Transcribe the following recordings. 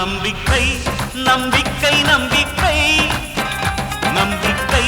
நம்பிக்கை நம்பிக்கை நம்பிக்கை நம்பிக்கை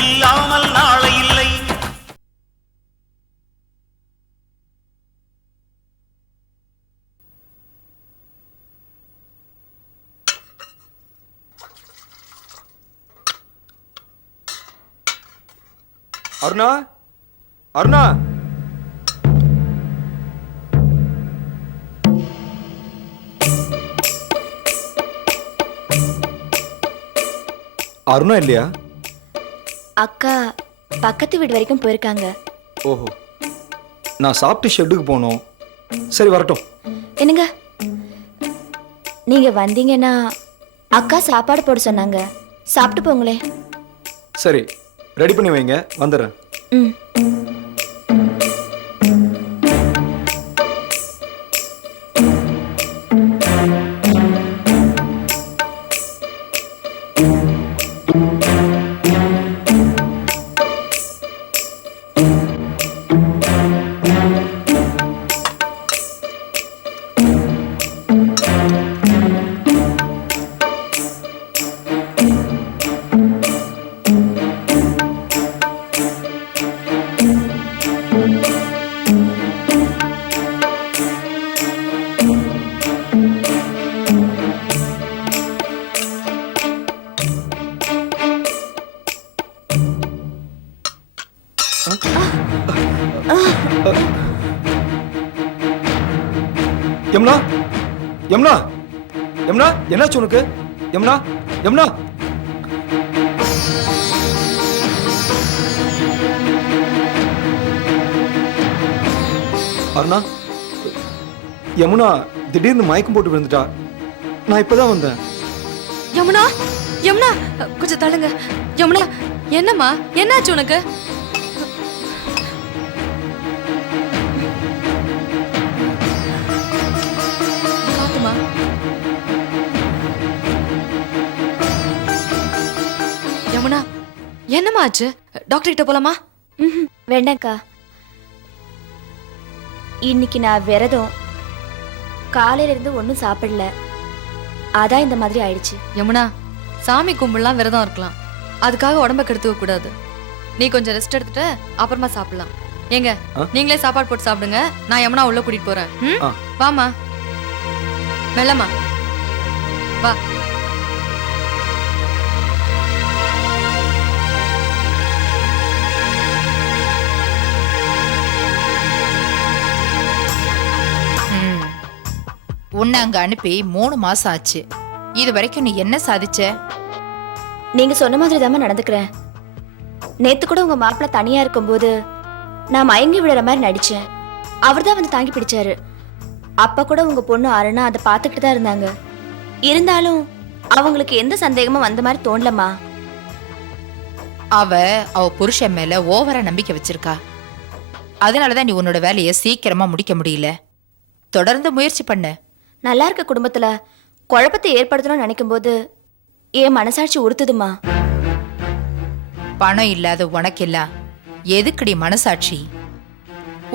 இல்லாமல் நாளை இல்லை. அருணா, அருணா, அருணா இல்லையா? அக்கா பக்கத்து வீடு வரைக்கும் போயிருக்காங்க. ஓஹோ, நான் சாப்பிட்டு ஷெட்டுக்கு போகணும். சரி வரட்டும். என்னங்க, நீங்க வந்தீங்கன்னா அக்கா சாப்பாடு போட சொன்னாங்க, சாப்பிட்டு போங்களே. சரி, ரெடி பண்ணி வைங்க, வந்துடுறேன். ம். யமுனா, யமுனா, யமுனா, என்னாச்சு உனக்கு? யமுனா, யமுனா. அருணா, யமுனா திடீர்னு மயக்கம் போட்டு விழுந்துட்டா. நான் இப்பதான் வந்தேன். யமுனா, யமுனா, கொஞ்சம் தள்ளுங்க. யமுனா, என்னம்மா, என்னாச்சு உனக்கு? பாத்துமா. யமுனா, என்னம்மா ஆச்சு? டாக்டர் கிட்ட போலாமா? வேண்டாம்க்கா, இன்னைக்கு நான் விரதம், காலையில இருந்து ஒன்றும் சாப்பிடல, அதான் இந்த மாதிரி ஆயிடுச்சு. யமுனா, சாமி கும்பிடலாம், விரதம் இருக்கலாம், அதுக்காக உடம்ப கெடுத்துக்க கூடாது. நீ கொஞ்சம் ரெஸ்ட் எடுத்துட்டு அப்புறமா சாப்பிடலாம். ஏங்க, நீங்களே சாப்பாடு போட்டு சாப்பிடுங்க, நான் யமுனா உள்ள கூட்டிட்டு போறேன். வாமா, மெல்லமா வா. உன்னை அங்க அனுப்பி 3 மாசம் ஆச்சு. இது வரைக்கும் நீ என்ன சாதிச்ச? நீங்க சொன்ன மாதிரி தான் நடந்துக்கிறேன். நேத்து கூட உங்க மாப்பிள்ள தனியா இருக்கும்போது நான் மயங்கி விடுற மாதிரி நடிச்சேன். அவர்தான் வந்து தாங்கி பிடிச்சாரு. அப்ப கூட உங்க பொண்ணு அருணா அதை பார்த்துக்கிட்டு தான் இருந்தாங்க. இருந்தாலும் அவங்களுக்கு எந்த சந்தேகமும் வந்த மாதிரி தோணலமா. அவ புருஷன் மேல ஓவரா நம்பிக்கை வச்சிருக்கா. அதனாலதான் நீ உன்னோட வேலையை சீக்கிரமா முடிக்க முடியல. தொடர்ந்து முயற்சி பண்ணு. நல்லா இருக்க குடும்பத்துல குழப்பத்தை ஏற்படுத்தணும்னு நினைக்கும் போது என் மனசாட்சி உறுத்துதுமா. பணம் இல்லாத உனக்கெல்லாம் எதுக்குடி மனசாட்சி?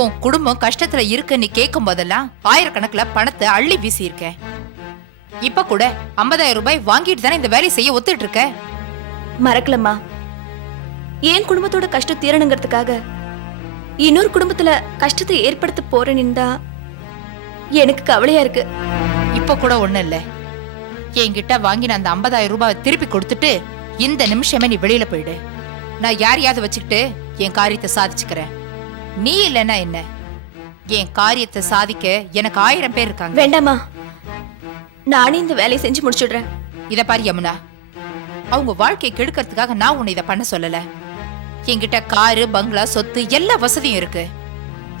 உன் குடும்பம் கஷ்டத்துல இருக்குன்னு கேட்கும் போதெல்லாம் ஆயிரக்கணக்குல பணத்தை அள்ளி வீசி இருக்கேன். இப்ப கூட 50,000 ரூபாய் வாங்கிட்டு தானே இந்த வேலையை செய்ய ஒத்துட்டு இருக்க. மறக்கலம்மா, என் குடும்பத்தோட கஷ்டம் தீரணுங்கிறதுக்காக இன்னொரு குடும்பத்துல கஷ்டத்தை ஏற்படுத்த போறேன்னு தான் எனக்கு கவலையா இருக்கு. இப்ப கூட ஒண்ணு இல்ல, என்கிட்ட வாங்கின அந்த 50,000 ரூபாய் திருப்பி கொடுத்துட்டு இந்த நிமிஷமே நீ வெளியில போயிடு. நான் யாரையாவது வச்சுக்கிட்டு என் காரியத்தை சாதிச்சுக்கிறேன். நீ இல்லைன்னா என்ன? என் காரியத்தை சாதிக்க எனக்கு 1000 பேர் இருக்காங்க. வேண்டாமா, நானே இந்த வேலையை செஞ்சு முடிச்சுடுறேன். இத பாரு யமுனா, அவங்க வாழ்க்கையை கெடுக்கிறதுக்காக நான் உன்னை இதை பண்ண சொல்லல. என்கிட்ட காரு, பங்களா, சொத்து எல்லா வசதியும் இருக்கு.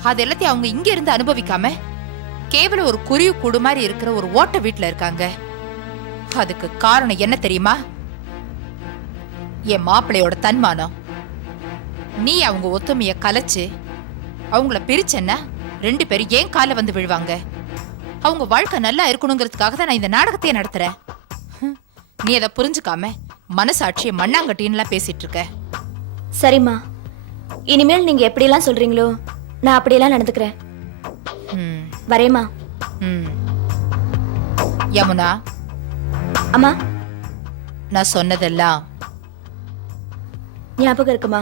அது எல்லாத்தையும் அவங்க இங்க இருந்து அனுபவிக்காம கேவலம் ஒரு குருவி கூடு மாதிரி இருக்கிற ஒரு ஓட்ட வீட்டுல இருக்காங்க. அதுக்கு காரணம் என்ன தெரியுமா? என் மாப்பிள்ளையோட தன்மானம். நீ அவங்க ஒத்துமைய கலைச்சு அவங்கள பிரிச்சன்னா 2 பேரும் ஏன் கால வந்து விழுவாங்க. அவங்க வாழ்க்கை நல்லா இருக்கணுங்கிறதுக்காக தான் நான் இந்த நாடகத்தையே நடத்துறேன். நீ அதை புரிஞ்சுக்காம மனசாட்சியை மண்ணாங்கட்டின்லாம் பேசிட்டு இருக்க. சரிம்மா, இனிமேல் நீங்க எப்படியெல்லாம் சொல்றீங்களோ நான் அப்படியெல்லாம் நடந்துக்கிறேன். வரேம்மா. யமுனா, அம்மா நான் சொன்னதெல்லாம் ஞாபகம் இருக்குமா?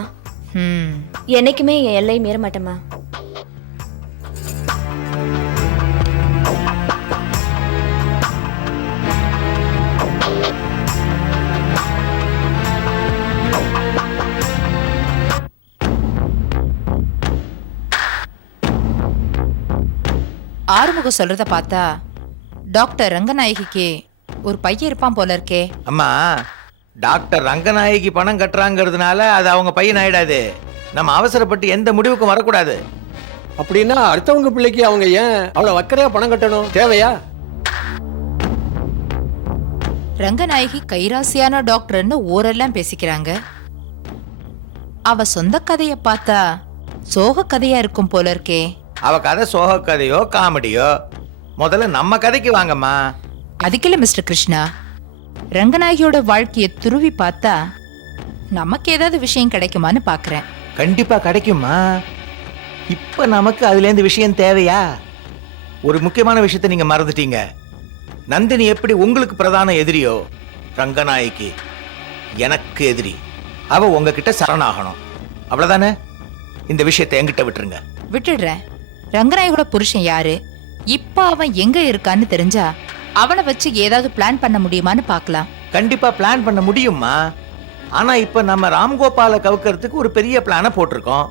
ம், என்னைக்குமே என் எல்லையை மீற மாட்டேம்மா. ஆறுமுகம் சொல்றத பார்த்தா டாக்டர் ரங்கநாயகிக்கு ஒரு பையன் இருப்பான் போல இருக்கே. அம்மா, டாக்டர் ரங்கநாயகி பணம் கட்டுறாங்கிறதுனால அது அவங்க பையன் ஆயிடாது. நம்ம அவசரப்பட்டு எந்த முடிவுக்கும் வரக்கூடாது. அப்படின்னா அடுத்தவங்க பிள்ளைக்கு அவங்க ஏன் அவ்வளவு வக்கரையா பணம் கட்டணும்? தேவையா? ரங்கநாயகி கைராசியான டாக்டர்னு ஊரெல்லாம் பேசிக்கிறாங்க. அவ சொந்த கதைய பார்த்தா சோக கதையா இருக்கும் போல இருக்கே. அவ கதை சோக கதையோ காமெடியோ, முதல்ல நம்ம கதைக்கு வாங்கம்மா. அதுக்கில்ல மிஸ்டர் கிருஷ்ணா, ரங்கநாயகியோட வாழ்க்கைய துருவி பார்த்தா நமக்கு ஏதாவது விஷயம் கிடைக்குமான்னு பாக்குறேன். கண்டிப்பா கிடைக்குமா. இப்ப நமக்கு அதுல இருந்து விஷயம் தேவையா? ஒரு முக்கியமான விஷயத்தை நீங்க மறந்துட்டீங்க. நந்தினி எப்படி உங்களுக்கு பிரதான எதிரியோ, ரங்கநாயகி எனக்கு எதிரி. அவ உங்ககிட்ட சரணாகணும், அவ்வளவுதானே? இந்த விஷயத்தை என்கிட்ட விட்டுருங்க. விட்டுடுறேன். ரங்கநாயகியோட புருஷன் யாரு, இப்ப அவன் எங்க இருக்கான்னு தெரிஞ்சா அவனை வச்சு ஏதாவது பிளான் பண்ண முடியுமான்னு பார்க்கலாம். கண்டிப்பா பிளான் பண்ண முடியுமா. ஆனா இப்ப நம்ம ராம்கோபாலை கவுக்கிறதுக்கு ஒரு பெரிய பிளானை போட்டிருக்கோம்.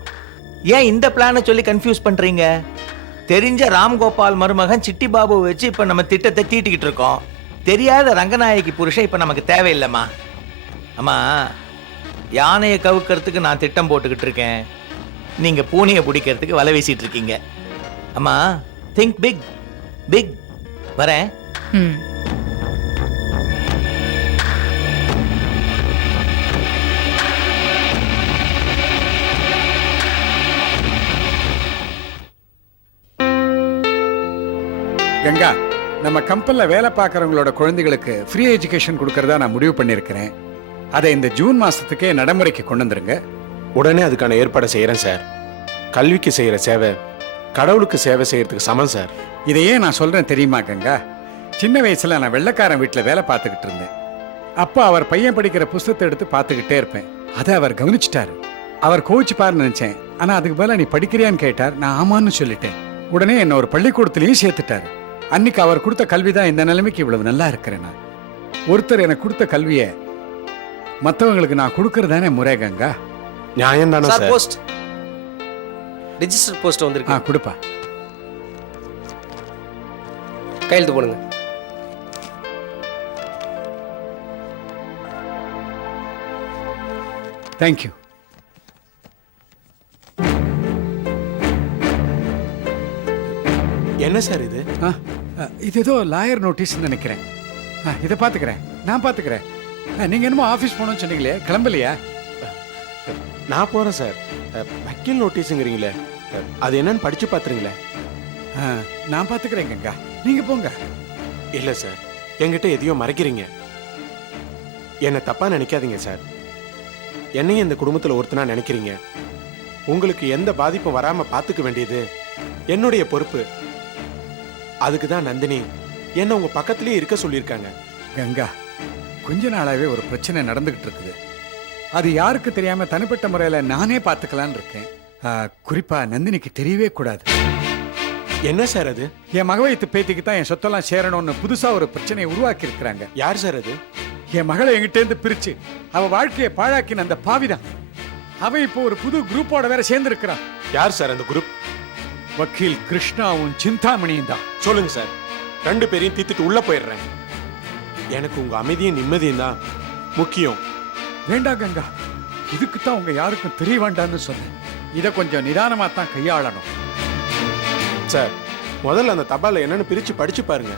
ஏன் இந்த பிளானை சொல்லி கன்ஃபியூஸ் பண்றீங்க? தெரிஞ்ச ராம்கோபால் மருமகன் சிட்டி பாபு வச்சு இப்ப நம்ம திட்டத்தை தீட்டிக்கிட்டு இருக்கோம். தெரியாத ரங்கநாயகி புருஷன் இப்ப நமக்கு தேவையில்லைம்மா. அம்மா, யானையை கவுக்கிறதுக்கு நான் திட்டம் போட்டுக்கிட்டு இருக்கேன், நீங்க பூனையை பிடிக்கிறதுக்கு வலை வீசிட்டு இருக்கீங்க. அம்மா, திங்க் பிக் பிக். வரேன். ம். கங்கா, நம்ம கம்பெனில வேலை பார்க்கறவங்களோட குழந்தைகளுக்கு ஃப்ரீ எஜுகேஷன் கொடுக்கறதா நான் முடிவு பண்ணியிருக்கிறேன். அதை இந்த ஜூன் மாசத்துக்கே நடைமுறைக்கு கொண்டு வந்துருங்க. உடனே அதுக்கான ஏற்பாடை செய்கிறேன் சார். கல்விக்கு செய்கிற சேவை கடவுளுக்கு சேவை செய்யறதுக்கு சமம் சார். இதையே நான் சொல்றேன் தெரியுமா கங்கா? சின்ன வயசுல நான் வெள்ளைக்காரன் வீட்டில் வேலை பார்த்துக்கிட்டு இருந்தேன். அப்போ அவர் பையன் படிக்கிற புஸ்தகத்தை எடுத்து பார்த்துக்கிட்டே இருப்பேன். அதை அவர் கவனிச்சிட்டாரு. அவர் கோவிச்சுப்பாருன்னு நினைச்சேன். ஆனா அதுக்கு பதிலா நீ படிக்கிறியான்னு கேட்டார். நான் ஆமான்னு சொல்லிட்டேன். உடனே என்ன ஒரு பள்ளிக்கூடத்திலையும் சேர்த்துட்டாரு. அன்னைக்கு அவர் கொடுத்த கல்வி தான் இந்த நிலைமைக்கு இவ்வளவு நல்லா இருக்கிறேன் நான். ஒருத்தர் எனக்கு கொடுத்த கல்வியை மற்றவங்களுக்கு நான் கொடுக்கறதானே முறை கங்கா? நியாயம் தானே sir, sir? Post register post வந்திருக்கு. கொடுப்பா. கையெழுத்து போடுங்க. தேங்க்யூ. என்ன சார் இது? இது ஏதோ லாயர் நோட்டீஸ் நினைக்கிறேன். இதை பார்த்துக்கிறேன், நான் பார்த்துக்கிறேன். நீங்க என்னமோ ஆஃபீஸ் போகணும்னு சொன்னீங்களே, கிளம்பலையா? நான் போறேன் சார். வக்கீல் நோட்டீஸுங்கிறீங்களே, அது என்னன்னு படிச்சு பார்த்துருங்களே. நான் பார்த்துக்கிறேன் கங்கா, நீங்க போங்க. இல்லை சார், என்கிட்ட எதையோ மறைக்கிறீங்க. என்னை தப்பா நினைக்காதீங்க சார். என்னையும் இந்த குடும்பத்தில் ஒருத்தனா நினைக்கிறீங்க. உங்களுக்கு எந்த பாதிப்பும் வராம பார்த்துக்க வேண்டியது என்னுடைய பொறுப்பு. அதுக்கு தான் நந்தினி என்ன உங்க பக்கத்திலேயே இருக்க சொல்லியிருக்காங்க. கங்கா, கொஞ்ச நாளாவே ஒரு பிரச்சனை நடந்துகிட்டு இருக்குது. அது யாருக்கு தெரியாம தனிப்பட்ட முறையில நானே பார்த்துக்கலான்னு இருக்கேன். குறிப்பா நந்தினிக்கு தெரியவே கூடாது. என்ன சார் அது? என் மகவைத்து பேத்திக்கு தான் என் சொத்தெல்லாம் சேரணும்னு புதுசா ஒரு பிரச்சனையை உருவாக்கி இருக்கிறாங்க. யார் சார் அது? என் மகளை என்கிட்ட இருந்து பிரிச்சு அவ வாழ்க்கையை பாழாக்கின அந்த பாவிதான். அவ இப்போ ஒரு புது குரூப்போட வேற சேர்ந்து இருக்கிறான். யார் சார் அந்த குரூப்? வக்கீல் கிருஷ்ணாவும் சிந்தாமணியும் தான். சொல்லுங்க சார், 2 பேரையும் தீத்துட்டு உள்ள போயிடுறேன். எனக்கு உங்க அமைதியும் நிம்மதியும் தான் முக்கியம். வேண்டாம் கங்கா, இதுக்கு தான் உங்க யாருக்கும் தெரிய வேண்டாம்னு சொன்னேன். இதை கொஞ்சம் நிதானமா தான் கையாளணும். சார், முதல்ல அந்த தபால என்னன்னு பிரிச்சு படிச்சு பாருங்க.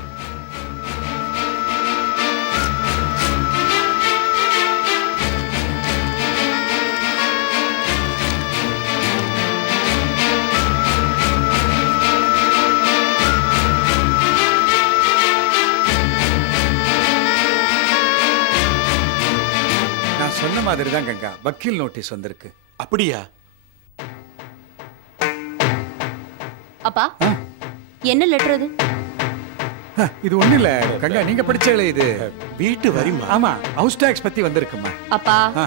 சொன்ன மாதிரி தான் கங்கா, வக்கீல் நோட்டீஸ் வந்திருக்கு. அப்படியா? அப்பா, என்ன லெட்டர் அது? இது ஒண்ணு இல்ல கங்கா, நீங்க படிச்சல இது. வீட்டு வரிமா? ஆமா, ஹவுஸ் டாக்ஸ் பத்தி வந்திருக்குமா. அப்பா ஆ.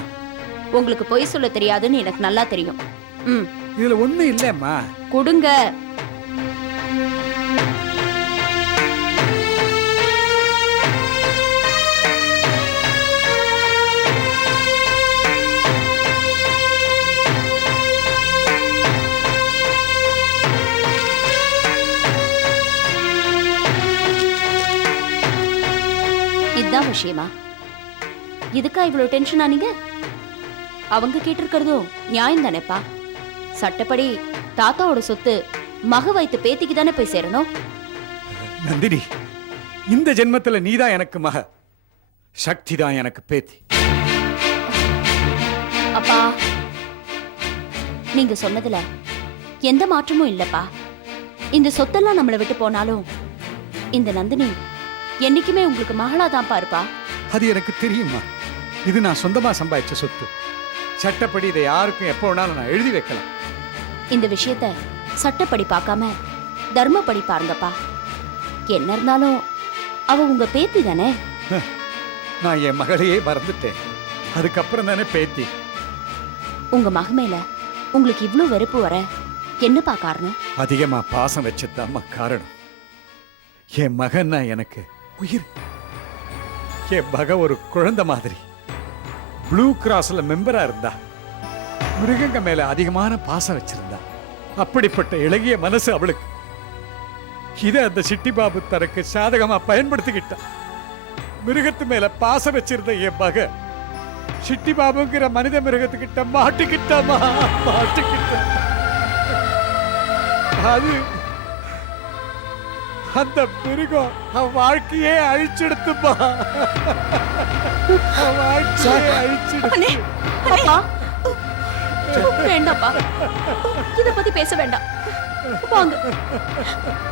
உங்களுக்கு பொய் சொல்ல தெரியாதுன்னு எனக்கு நல்லா தெரியும். ம், இதுல ஒண்ணு இல்லம்மா. கொடுங்க. இதுதான் விஷயமா? இதுக்கா இவ்வளவு டென்ஷன் ஆனீங்க? அவங்க கேட்டிருக்கிறதும் நியாயம் தானேப்பா. சட்டப்படி தாத்தாவோட சொத்து மக வைத்து பேத்திக்கு தானே போய் சேரணும். நந்தினி, இந்த ஜென்மத்துல நீதான் எனக்கு மக, சக்தி தான் எனக்கு பேத்தி. அப்பா நீங்க சொன்னதுல எந்த மாற்றமும் இல்லப்பா. இந்த சொத்தெல்லாம் நம்மளை விட்டு போனாலும் இந்த நந்தினி என்னைக்குமே உங்களுக்கு மகளாதான் பாருப்பா. அது எனக்கு தெரியுமா. இது நான் சொந்தமா சம்பாதிச்ச சொத்து. சட்டப்படி இதை யாருக்கும் எப்போ வேணாலும் நான் எழுதி வைக்கலாம். இந்த விஷயத்த சட்டப்படி பார்க்காம தர்மப்படி பாருங்கப்பா. என்ன இருந்தாலும் அவ உங்க பேத்தி தானே. நான் என் மகளையே மறந்துட்டேன், அதுக்கப்புறம் தானே பேத்தி. உங்க மக மேல உங்களுக்கு இவ்ளோ வெறுப்பு வர என்னப்பா காரணம்? அதிகமா பாசம் வச்சதாம்மா காரணம். என் மகன்னா எனக்கு உயிர். என் மக ஒரு குழந்தை மாதிரி. ப்ளூ கிராஸ்ல மெம்பரா இருந்தா, மிருகங்க மேல அதிகமான பாசம் வச்சிருந்தா. அப்படிப்பட்ட இளகிய மனசு அவளுக்கு. இதை அந்த சிட்டி பாபு தனக்கு சாதகமா பயன்படுத்திக்கிட்டான். மிருகத்து மேல பாசம் வச்சிருந்த என் மக சிட்டி பாபுங்கிற மனித மிருகத்துக்கிட்ட மாட்டிக்கிட்டாமா, மாட்டிக்கிட்ட. அது அந்த மிருகம் அவன் வாழ்க்கையே அழிச்செடுத்துமா, வாழ்க்கையே அழிச்செடுத்து. அப்பா வேண்டாப்பா, இத பத்தி பேச வேண்டாம். வாங்க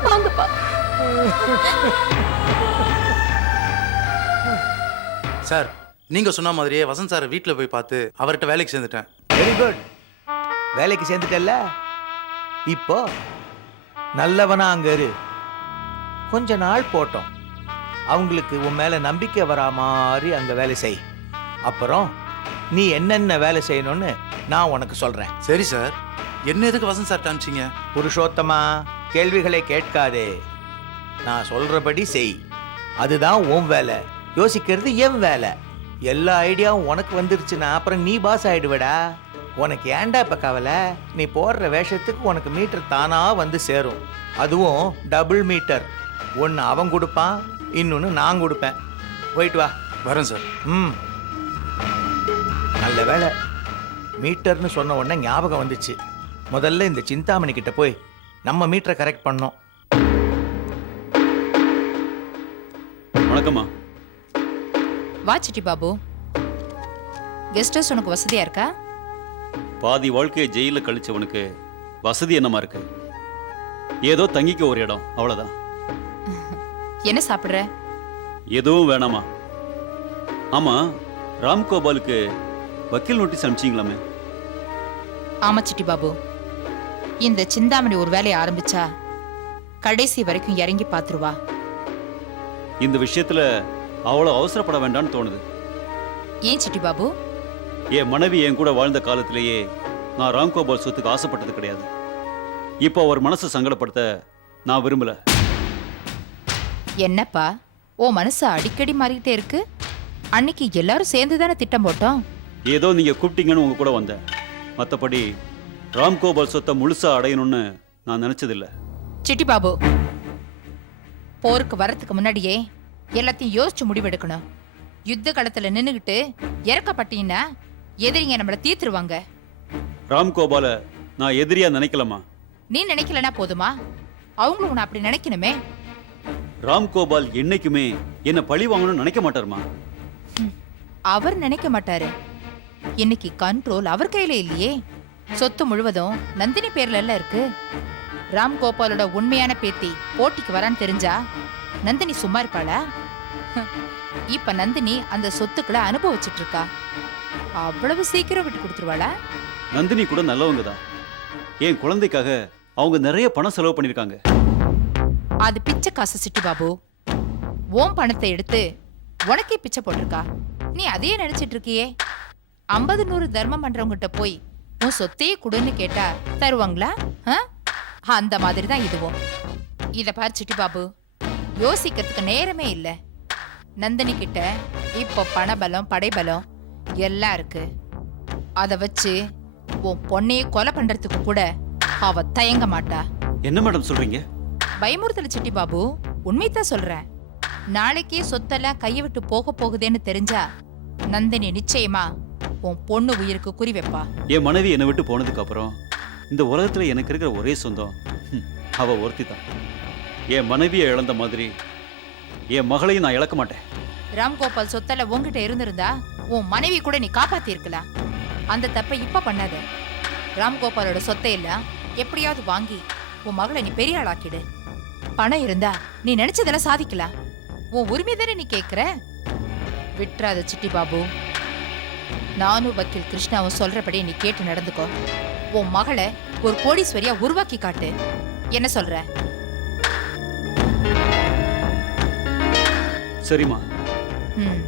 வாங்கப்பா. சார், நீங்க சொன்ன மாதிரியே வசந்த் சார் வீட்டில் போய் பார்த்து அவர்கிட்ட வேலைக்கு சேர்ந்துட்டேன். Very good. வேலைக்கு சேர்ந்துட்டல்ல, இப்போ நல்லவனா அங்க இரு. கொஞ்ச நாள் போட்டோம், அவங்களுக்கு உன் மேல நம்பிக்கை வரா மாதிரி அங்க வேலை செய். அப்புறம் நீ என்னென்ன வேலை செய்யணும்னு நான் உனக்கு சொல்றேன். சரி சார். என்ன எதுக்கு வசந்த் சார் அனுப்பிச்சிங்க? புருஷோத்தமா, கேள்விகளை கேட்காதே, நான் சொல்றபடி செய். அதுதான் உன் வேலை. யோசிக்கிறது என் வேலை. எல்லா ஐடியாவும் உனக்கு வந்துருச்சுன்னா அப்புறம் நீ பாஸ் ஆயிடுவடா. உனக்கு ஏன்டா இப்ப கவலை? நீ போடுற வேஷத்துக்கு உனக்கு மீட்டர் தானா வந்து சேரும். அதுவும் டபுள் மீட்டர். ஒன்னு அவன் கொடுப்பான், இன்னொன்னு நான் கொடுப்பேன். போயிட்டு வா. வரேன் சார். ம், நல்ல வேலை. மீட்டர்னு சொன்ன உடனே ஞாபகம் வந்துச்சு. முதல்ல இந்த சிந்தாமணி கிட்ட போய் நம்ம மீட்டரை கரெக்ட் பண்ணோம். வணக்கம்மா. வா சிட்டி பாபு. கெஸ்ட் ஹவுஸ் உனக்கு வசதியா இருக்கா? பாதி வாழ்க்கையை ஜெயில கழிச்சவனுக்கு வசதி என்னமா இருக்கு? ஏதோ தங்கிக்க ஒரு இடம், அவ்வளவுதான். என்ன சாப்பிடுற? எதுவும் வேணாமா. ஆமா, ராம்கோபாலுக்கு வக்கீல் நோட்டீஸ் அனுப்பிச்சிங்களாமே? ஆமா சிட்டி பாபு, இந்த சிந்தாமணி ஒரு வேலையை ஆரம்பிச்சா கடைசி வரைக்கும் இறங்கி பாத்துருவா. இந்த விஷயத்துல அவ்வளவு அவசரப்பட வேண்டாம்னு தோணுது. ஏன் சிட்டி பாபு? என் மனைவி என் கூட வாழ்ந்த காலத்திலேயே நான் ராம்கோபால் சொத்துக்கு ஆசைப்பட்டது கிடையாது. இப்போ அவர் மனசை சங்கடப்படுத்த நான் விரும்பல. என்னப்பா ஓ மனசு அடிக்கடி மாறிக்கிட்டே இருக்கு? அன்னைக்கு எல்லாரும் சேர்ந்து தானே திட்டம் போட்டோம். ஏதோ நீங்க கூப்பிட்டீங்கன்னு உங்க கூட வந்தேன். மற்றபடி ராம்கோபால் சொத்தை முழுசா அடையணும்னு நான் நினைச்சதில்ல. சிட்டி பாபு, போருக்கு வரதுக்கு முன்னாடியே எல்லாத்தையும் யோசிச்சு முடிவெடுக்கணும். யுத்த களத்துல நின்னுகிட்டு இறக்கப்பட்டீங்கன்னா எதிரிங்க நம்மள தீர்த்துருவாங்க. ராம்கோபால நான் எதிரியா நினைக்கலாமா? நீ நினைக்கலனா போதுமா? அவங்களும் உன்னை அப்படி நினைக்கணுமே. ராம்கோபால் என்னைக்குமே என்ன பழி வாங்கணும்னு நினைக்க மாட்டாருமா. அவர் நினைக்க மாட்டாரு. இன்னைக்கு கண்ட்ரோல் அவர் கையில இல்லையே. சொத்து முழுவதும் நந்தினி பேர்ல எல்லாம் இருக்கு. ராம்கோபாலோட உண்மையான பேத்தி போட்டிக்கு வரான்னு தெரிஞ்சா நந்தினி சும்மா இருப்பாளா? இப்ப நந்தினி அந்த சொத்துக்களை அனுபவிச்சுட்டு இருக்கா. அவ்வளவு சீக்கிரம் விட்டு கொடுத்துருவாளா? நந்தினி கூட நல்லவங்க தான். என் குழந்தைக்காக அவங்க நிறைய பணம் செலவு பண்ணிருக்காங்க. அது பிச்சை காசு சிட்டி பாபு. ஓம் பணத்தை எடுத்து உனக்கே பிச்சை போட்டிருக்கா. நீ அதையே நினைச்சிட்டு இருக்கியே. 50-100 தர்மம் பண்றவங்கிட்ட போய் உன் சொத்தையே கொடுன்னு கேட்டா தருவாங்களா? அந்த மாதிரி தான் இதுவும். இத பாரு சிட்டி பாபு, யோசிக்கிறதுக்கு நேரமே இல்லை. நந்தினி கிட்ட இப்போ பணபலம் படைபலம் எல்லாம் இருக்கு. அதை வச்சு உன் பொண்ணையே கொலை பண்றதுக்கு கூட அவ தயங்க மாட்டா. என்ன மேடம் சொல்றீங்க? பயமுறுத்தல சிட்டி பாபு, உண்மைதான் சொல்றேன். நாளைக்கே சொத்தெல்லாம் கையை விட்டு போக போகுதேன்னு தெரிஞ்சா நந்தினி நிச்சயமா உன் பொண்ணு உயிருக்கு குறி வைப்பா. என் மனைவி என்னை விட்டு போனதுக்கு அப்புறம் இந்த உலகத்துல எனக்கு இருக்கிற ஒரே சொந்தம் அவ ஒருத்தி தான். என் மனைவியை இழந்த மாதிரி என் மகளையும் நான் இழக்க மாட்டேன். ராம்கோபால் சொத்தல உன்கிட்ட இருந்திருந்தா உன் மனைவி கூட நீ காப்பாத்தி இருக்கலாம். அந்த தப்பை இப்ப பண்ணாத. ராம்கோபாலோட சொத்தை எல்லாம் எப்படியாவது வாங்கி உன் மகளை நீ பெரிய ஆளாக்கிடு. பணம் இருந்தா நீ நினைச்சதெல்லாம் சாதிக்கலாம். உன் உரிமை தானே நீ கேட்கிற. விட்டுறாத சிட்டி பாபு. நானும் வக்கீல் கிருஷ்ணாவும் சொல்றபடி நீ கேட்டு நடந்துக்கோ. உன் மகளை ஒரு கோடீஸ்வரியா உருவாக்கி காட்டு. என்ன சொல்ற? சரிம்மா. ம்